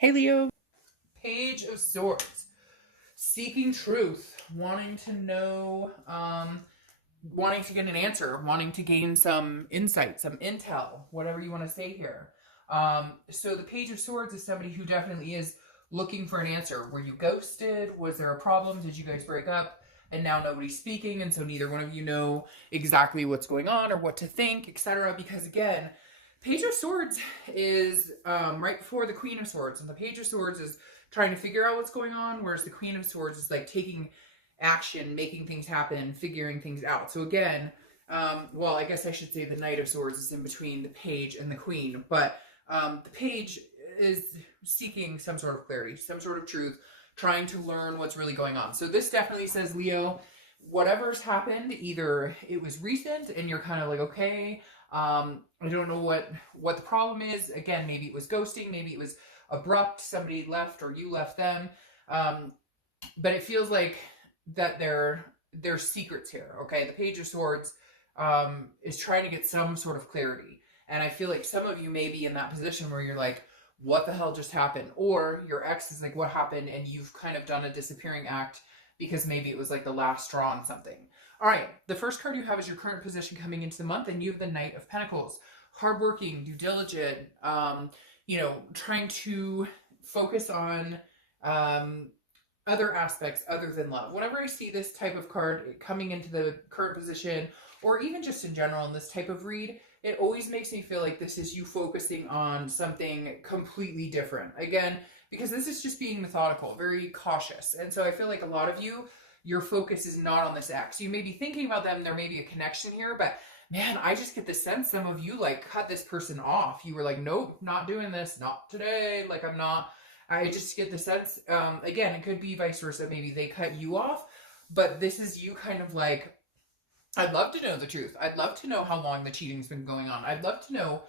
Hey Leo. Page of Swords. Seeking truth, wanting to know, wanting to get an answer, wanting to gain some insight, some intel, whatever you want to say here. So the Page of Swords is somebody who definitely is looking for an answer. Were you ghosted? Was there a problem? Did you guys break up? And now nobody's speaking, and so neither one of you know exactly what's going on or what to think, etc. Because again, Page of Swords is right before the Queen of Swords, and the Page of Swords is trying to figure out what's going on, whereas the Queen of Swords is like taking action, making things happen, figuring things out. So again, well, I guess I should say the Knight of Swords is in between the Page and the Queen, but the Page is seeking some sort of clarity, some sort of truth, trying to learn what's really going on. So this definitely says, Leo, whatever's happened, either it was recent and you're kind of like, okay, I don't know what the problem is. Again, maybe it was ghosting, maybe it was abrupt, somebody left or you left them. But it feels like that there's secrets here, okay? The Page of Swords is trying to get some sort of clarity. And I feel like some of you may be in that position where you're like, what the hell just happened? Or your ex is like, what happened? And you've kind of done a disappearing act because maybe it was like the last straw on something. All right, the first card you have is your current position coming into the month, and you have the Knight of Pentacles. Hardworking, due diligent, trying to focus on other aspects other than love. Whenever I see this type of card coming into the current position, or even just in general in this type of read, it always makes me feel like this is you focusing on something completely different. Again, because this is just being methodical, very cautious. And so I feel like a lot of you, your focus is not on this ex. You may be thinking about them, there may be a connection here, but man, I just get the sense some of you like cut this person off. You were like, nope, not doing this, not today, like I'm not. I just get the sense, again, it could be vice versa. Maybe they cut you off, but this is you kind of like, I'd love to know the truth. I'd love to know how long the cheating's been going on. I'd love to know,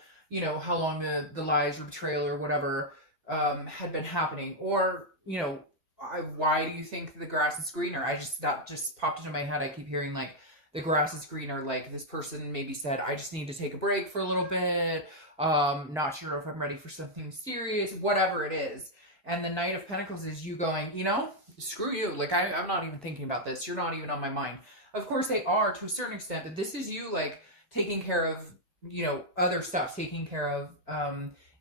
how long the lies or betrayal or whatever had been happening. Or, why do you think the grass is greener? That just popped into my head. I keep hearing like the grass is greener. Like this person maybe said, I just need to take a break for a little bit. Not sure if I'm ready for something serious, whatever it is. And the Knight of Pentacles is you going, screw you. Like I'm not even thinking about this. You're not even on my mind. Of course they are to a certain extent, but this is you like taking care of, other stuff, taking care of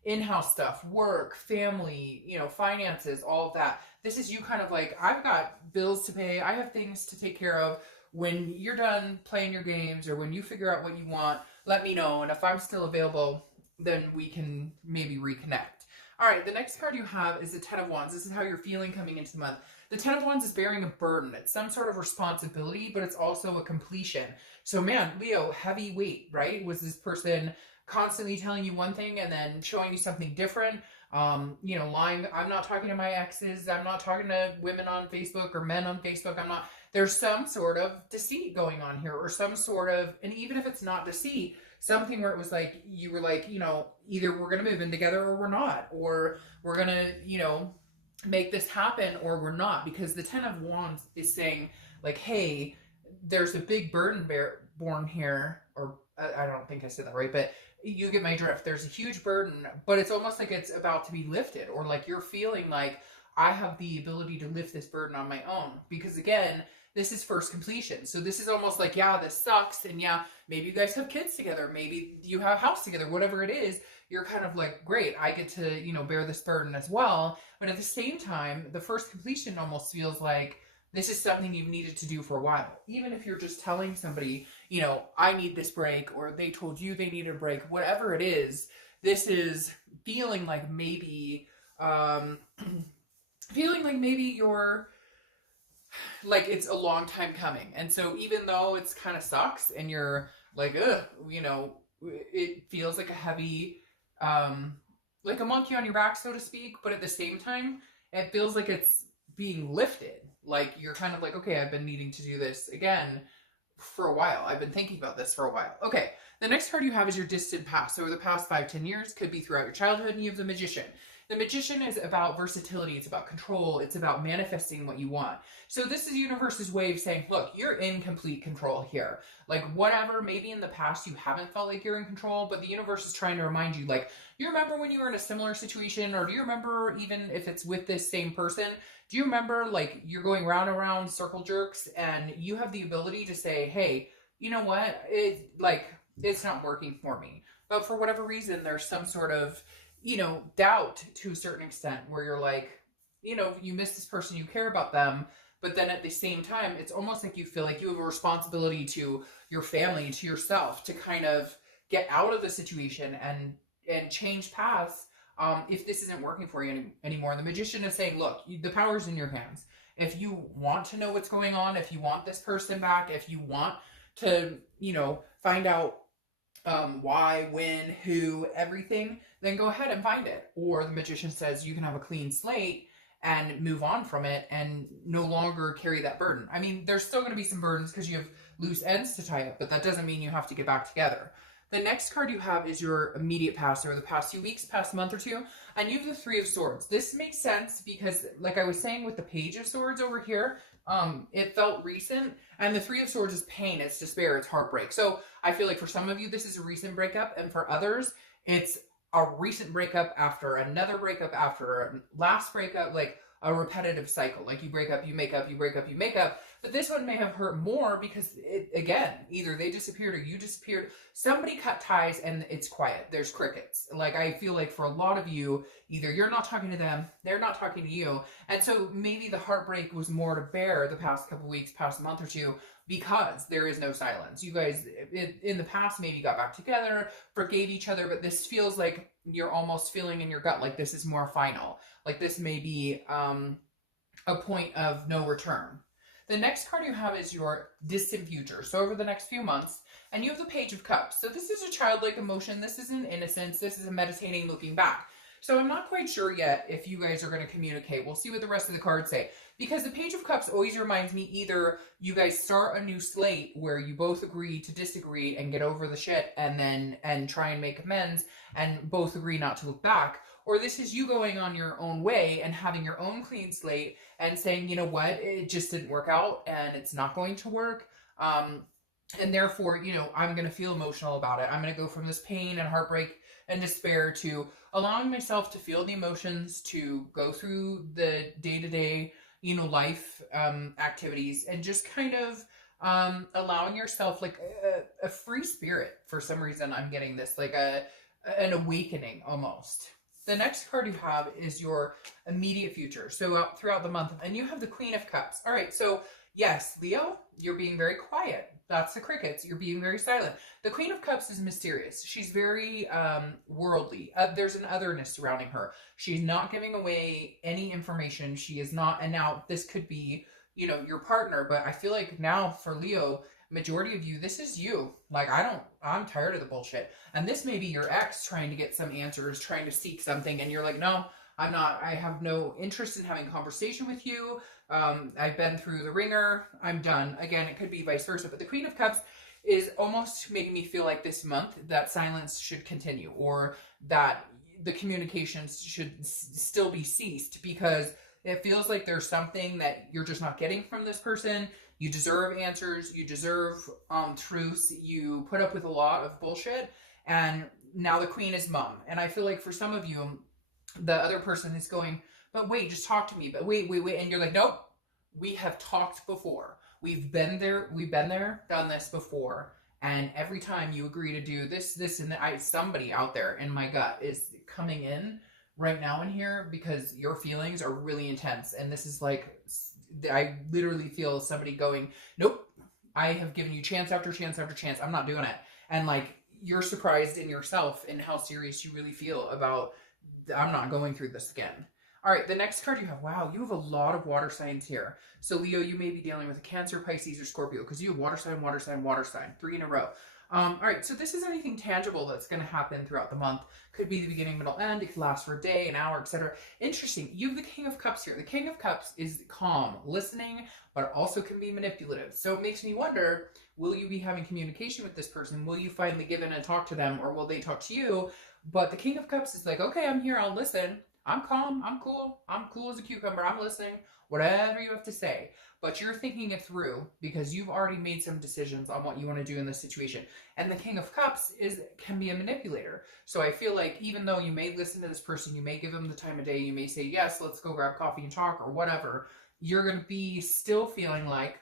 in-house stuff, work, family, finances, all of that. This is you kind of like, I've got bills to pay. I have things to take care of. When you're done playing your games or when you figure out what you want, let me know. And if I'm still available, then we can maybe reconnect. All right, the next card you have is the Ten of Wands. This is how you're feeling coming into the month. The Ten of Wands is bearing a burden. It's some sort of responsibility, but it's also a completion. So man, Leo, heavy weight, right? Was this person constantly telling you one thing and then showing you something different? Lying. I'm not talking to my exes. I'm not talking to women on Facebook or men on Facebook. There's some sort of deceit going on here, or some sort of, and even if it's not deceit, something where it was like, you were like, either we're going to move in together or we're not, or we're going to, make this happen or we're not, because the Ten of Wands is saying like, hey, there's a big burden born here, or I don't think I said that right, but you get my drift. There's a huge burden, but it's almost like it's about to be lifted, or like you're feeling like I have the ability to lift this burden on my own, because again, this is first completion. So this is almost like, yeah, this sucks. And yeah, maybe you guys have kids together. Maybe you have a house together, whatever it is. You're kind of like, great, I get to, bear this burden as well. But at the same time, the first completion almost feels like this is something you've needed to do for a while. Even if you're just telling somebody, I need this break, or they told you they needed a break, whatever it is, this is feeling like maybe, you're, like it's a long time coming. And so even though it's kind of sucks and you're like, ugh, it feels like a heavy, like a monkey on your back, so to speak. But at the same time, it feels like it's being lifted. Like you're kind of like, okay, I've been needing to do this again for a while. I've been thinking about this for a while. Okay, the next card you have is your distant past. So over the past 5-10 years, could be throughout your childhood, and you have the Magician. The Magician is about versatility. It's about control. It's about manifesting what you want. So this is universe's way of saying, look, you're in complete control here. Like whatever, maybe in the past you haven't felt like you're in control, but the universe is trying to remind you, like, you remember when you were in a similar situation, or do you remember even if it's with this same person, do you remember like you're going round and round circle jerks and you have the ability to say, hey, you know what? It's not working for me. But for whatever reason, there's some sort of, doubt to a certain extent where you're like, you miss this person, you care about them. But then at the same time, it's almost like you feel like you have a responsibility to your family, to yourself, to kind of get out of the situation and change paths if this isn't working for you anymore. The Magician is saying, look, the power's in your hands. If you want to know what's going on, if you want this person back, if you want to, find out why, when, who, everything, then go ahead and find it. Or the Magician says you can have a clean slate and move on from it and no longer carry that burden. I mean, there's still going to be some burdens because you have loose ends to tie up, but that doesn't mean you have to get back together. The next card you have is your immediate past, or the past few weeks, past month or two, and you have the Three of Swords. This makes sense because, like I was saying with the Page of Swords over here, it felt recent, and the Three of Swords is pain, it's despair, it's heartbreak. So I feel like for some of you, this is a recent breakup, and for others, it's a recent breakup after another breakup after a last breakup, like a repetitive cycle. Like you break up, you make up, you break up, you make up. But this one may have hurt more because, again, either they disappeared or you disappeared. Somebody cut ties and it's quiet. There's crickets. Like I feel like for a lot of you, either you're not talking to them, they're not talking to you. And so maybe the heartbreak was more to bear the past couple weeks, past month or two, because there is no silence. You guys, in the past, maybe got back together, forgave each other, but this feels like you're almost feeling in your gut like this is more final. Like this may be a point of no return. The next card you have is your distant future. So over the next few months, and you have the Page of Cups. So this is a childlike emotion. This is an innocence. This is a meditating, looking back. So I'm not quite sure yet if you guys are going to communicate. We'll see what the rest of the cards say. Because the Page of Cups always reminds me either you guys start a new slate where you both agree to disagree and get over the shit and try and make amends and both agree not to look back. Or this is you going on your own way and having your own clean slate and saying, you know what, it just didn't work out and it's not going to work. And therefore, I'm going to feel emotional about it. I'm going to go from this pain and heartbreak and despair to allowing myself to feel the emotions, to go through the day-to-day, life activities, and just kind of allowing yourself like a free spirit. For some reason, I'm getting this, like an awakening almost. The next card you have is your immediate future. So throughout the month, and you have the Queen of Cups. All right, so yes, Leo, you're being very quiet. That's the crickets. You're being very silent. The Queen of Cups is mysterious. She's very worldly. There's an otherness surrounding her. She's not giving away any information. She is not, and now this could be, your partner, but I feel like now for Leo, majority of you, this is you. Like, I'm tired of the bullshit. And this may be your ex trying to get some answers, trying to seek something, and you're like, no, I'm not. I have no interest in having a conversation with you. I've been through the ringer. I'm done. Again, it could be vice versa. But the Queen of Cups is almost making me feel like this month that silence should continue, or that the communications should still be ceased, because it feels like there's something that you're just not getting from this person. You deserve answers. You deserve truths. You put up with a lot of bullshit. And now the Queen is mum. And I feel like for some of you, the other person is going, but wait, just talk to me. But wait. And you're like, nope, we have talked before. We've been there, done this before. And every time you agree to do this, and somebody out there in my gut is coming in right now in here because your feelings are really intense. And this is like, I literally feel somebody going, nope, I have given you chance after chance after chance. I'm not doing it. And like, you're surprised in yourself and how serious you really feel about, I'm not going through this again. All right, the next card you have, wow, you have a lot of water signs here. So Leo, you may be dealing with a Cancer, Pisces, or Scorpio, because you have water sign, water sign, water sign, 3 in a row. All right, so this is anything tangible that's going to happen throughout the month. Could be the beginning, middle, end. It could last for a day, an hour, etc. Interesting. You have the King of Cups here. The King of Cups is calm, listening, but also can be manipulative. So it makes me wonder, will you be having communication with this person? Will you finally give in and talk to them, or will they talk to you? But the King of Cups is like, okay, I'm here, I'll listen. I'm calm. I'm cool. I'm cool as a cucumber. I'm listening. Whatever you have to say. But you're thinking it through because you've already made some decisions on what you want to do in this situation. And the King of Cups can be a manipulator. So I feel like even though you may listen to this person, you may give them the time of day, you may say, yes, let's go grab coffee and talk or whatever, you're going to be still feeling like,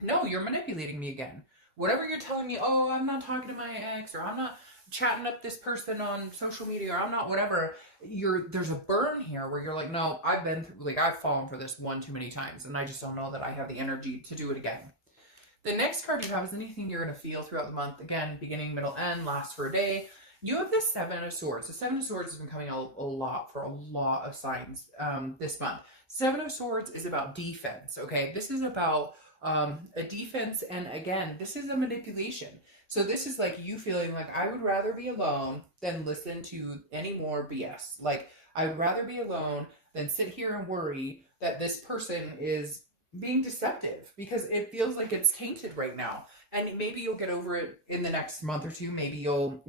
no, you're manipulating me again. Whatever you're telling me, oh, I'm not talking to my ex, or I'm not chatting up this person on social media, or I'm not whatever, there's a burn here where you're like, no, I've fallen for this one too many times, and I just don't know that I have the energy to do it again. The next card you have is anything you're going to feel throughout the month. Again, beginning, middle, end, lasts for a day. You have the Seven of Swords. The Seven of Swords has been coming out a lot for a lot of signs this month. Seven of Swords is about defense, okay? This is about a defense, and again, this is a manipulation. So this is like you feeling like, I would rather be alone than listen to any more BS. Like, I would rather be alone than sit here and worry that this person is being deceptive, because it feels like it's tainted right now. And maybe you'll get over it in the next month or two. Maybe you'll,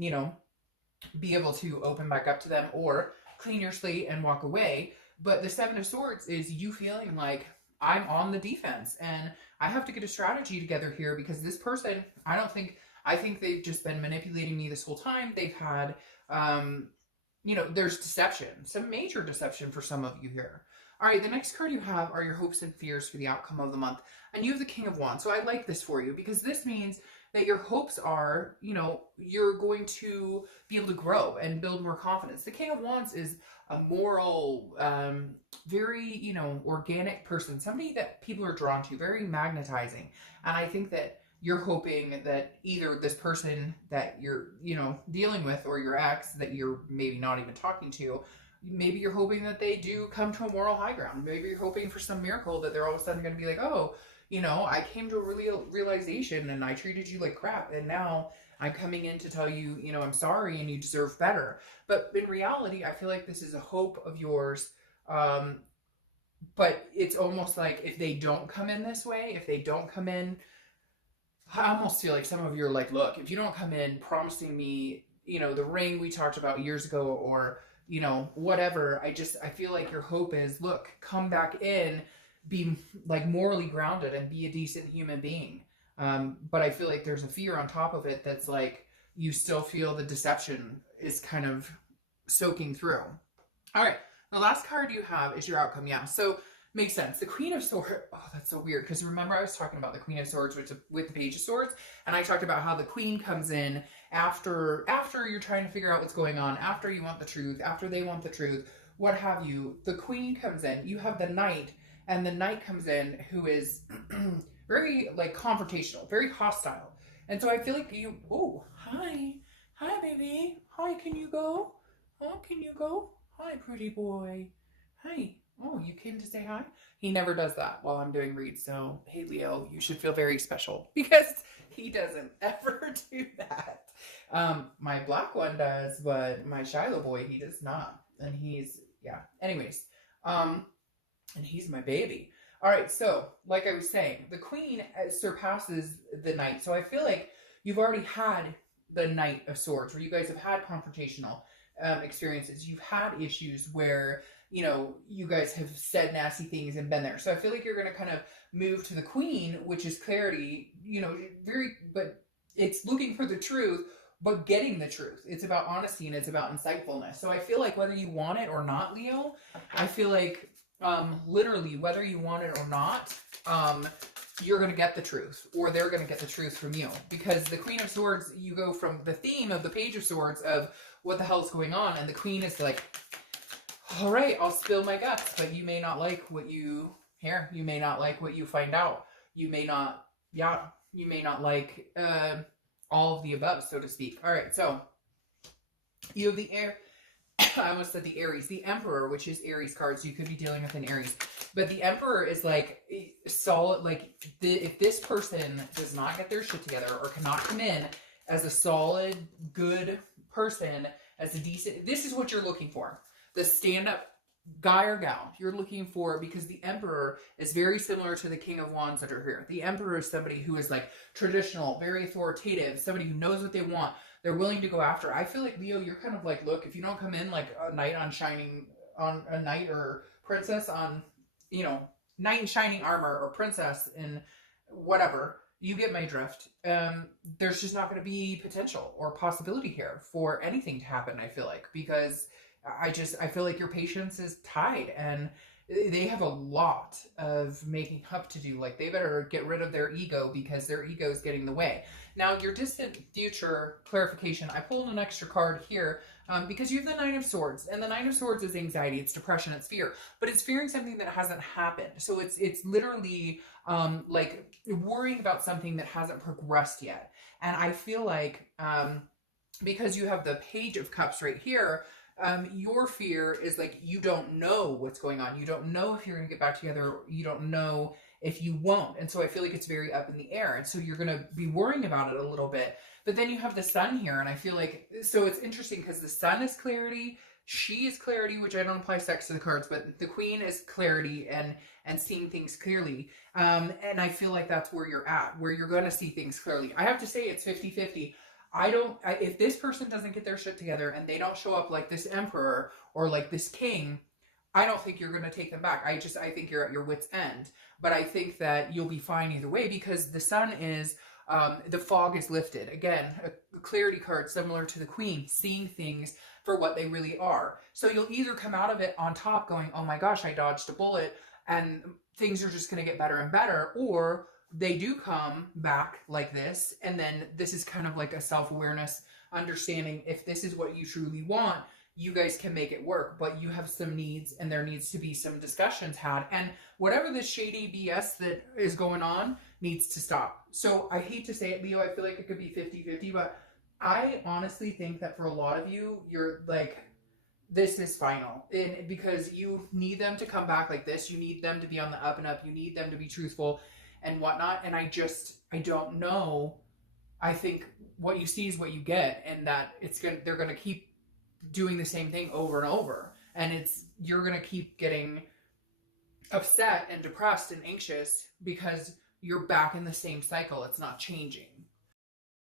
be able to open back up to them or clean your slate and walk away. But the Seven of Swords is you feeling like, I'm on the defense and I have to get a strategy together here, because this person, I think they've just been manipulating me this whole time. They've had, there's deception, some major deception for some of you here. All right, the next card you have are your hopes and fears for the outcome of the month. And you have the King of Wands. So I like this for you because this means that your hopes are, you're going to be able to grow and build more confidence. The King of Wands is a moral, very, organic person, somebody that people are drawn to, very magnetizing. And I think that you're hoping that either this person that you're, dealing with, or your ex that you're maybe not even talking to, maybe you're hoping that they do come to a moral high ground. Maybe you're hoping for some miracle that they're all of a sudden going to be like, oh, I came to a realization and I treated you like crap. And now I'm coming in to tell you, I'm sorry and you deserve better. But in reality, I feel like this is a hope of yours. But it's almost like if they don't come in this way, if they don't come in, I almost feel like some of you are like, look, if you don't come in promising me, the ring we talked about years ago, or, whatever, I feel like your hope is, look, come back in, be like morally grounded and be a decent human being. But I feel like there's a fear on top of it that's like, you still feel the deception is kind of soaking through. All right. The last card you have is your outcome. Yeah. So makes sense. The Queen of Swords. Oh, that's so weird. Because remember I was talking about the Queen of Swords with the Page of Swords. And I talked about how the Queen comes in after you're trying to figure out what's going on, after you want the truth, after they want the truth, what have you. The Queen comes in. You have the Knight. And the Knight comes in who is very like confrontational, very hostile. And so I feel like hi, baby. Hi, can you go? Oh, can you go? Hi, pretty boy. Hi. Oh, you came to say hi? He never does that while I'm doing reads. So, hey, Leo, you should feel very special because he doesn't ever do that. My black one does, but my Shiloh boy, he does not. And anyways, and he's my baby. All right, so like I was saying, the Queen surpasses the Knight. So I feel like you've already had the Knight of Swords, where you guys have had confrontational experiences. You've had issues where, you guys have said nasty things and been there. So I feel like you're going to kind of move to the Queen, which is clarity, but it's looking for the truth, but getting the truth. It's about honesty and it's about insightfulness. So I feel like whether you want it or not, Leo, I feel like literally whether you want it or not, you're going to get the truth, or they're going to get the truth from you. Because the Queen of Swords, you go from the theme of the Page of Swords of what the hell is going on, and the Queen is like, all right, I'll spill my guts, but you may not like what you hear. You may not like what you find out. You may not like all of the above, so to speak. All right, so you have the I almost said the Aries, the Emperor, which is Aries cards. So you could be dealing with an Aries, but the Emperor is like solid. Like if this person does not get their shit together or cannot come in as a solid, good person, as a decent, this is what you're looking for. The stand-up guy or gal you're looking for, because the Emperor is very similar to the King of Wands that are here. The Emperor is somebody who is like traditional, very authoritative, somebody who knows what they want. They're willing to go after. I feel like, Leo, you're kind of like, look, if you don't come in like a knight on shining on a knight or princess on, you know, knight in shining armor or princess in whatever. You get my drift. There's just not going to be potential or possibility here for anything to happen, I feel like, because I feel like your patience is tied, and they have a lot of making up to do. Like, they better get rid of their ego, because their ego is getting in the way. Now, your distant future clarification, I pulled an extra card here because you have the Nine of Swords, and the Nine of Swords is anxiety, it's depression, it's fear, but it's fearing something that hasn't happened. So it's literally like worrying about something that hasn't progressed yet. And I feel like because you have the Page of Cups right here, your fear is like, you don't know what's going on. You don't know if you're going to get back together. You don't know if you won't. And so I feel like it's very up in the air. And so you're going to be worrying about it a little bit. But then you have the Sun here. And I feel like, so it's interesting because the Sun is clarity. She is clarity, which I don't apply sex to the cards, but the Queen is clarity and seeing things clearly. And I feel like that's where you're at, where you're going to see things clearly. I have to say it's 50-50. If this person doesn't get their shit together and they don't show up like this emperor or like this king, I don't think you're going to take them back. I think you're at your wit's end. But I think that you'll be fine either way, because the Sun is, the fog is lifted. Again, a clarity card similar to the Queen, seeing things for what they really are. So you'll either come out of it on top going, oh my gosh, I dodged a bullet, and things are just going to get better and better, or they do come back like this, and then this is kind of like a self-awareness, understanding if this is what you truly want, you guys can make it work, but you have some needs, and there needs to be some discussions had, and whatever this shady BS that is going on needs to stop. So I hate to say it, Leo, I feel like it could be 50-50, but I honestly think that for a lot of you, you're like, this is final, and because you need them to come back like this, you need them to be on the up and up, you need them to be truthful and whatnot. And I don't know. I think what you see is what you get, and that they're gonna keep doing the same thing over and over, and you're gonna keep getting upset and depressed and anxious because you're back in the same cycle. It's not changing.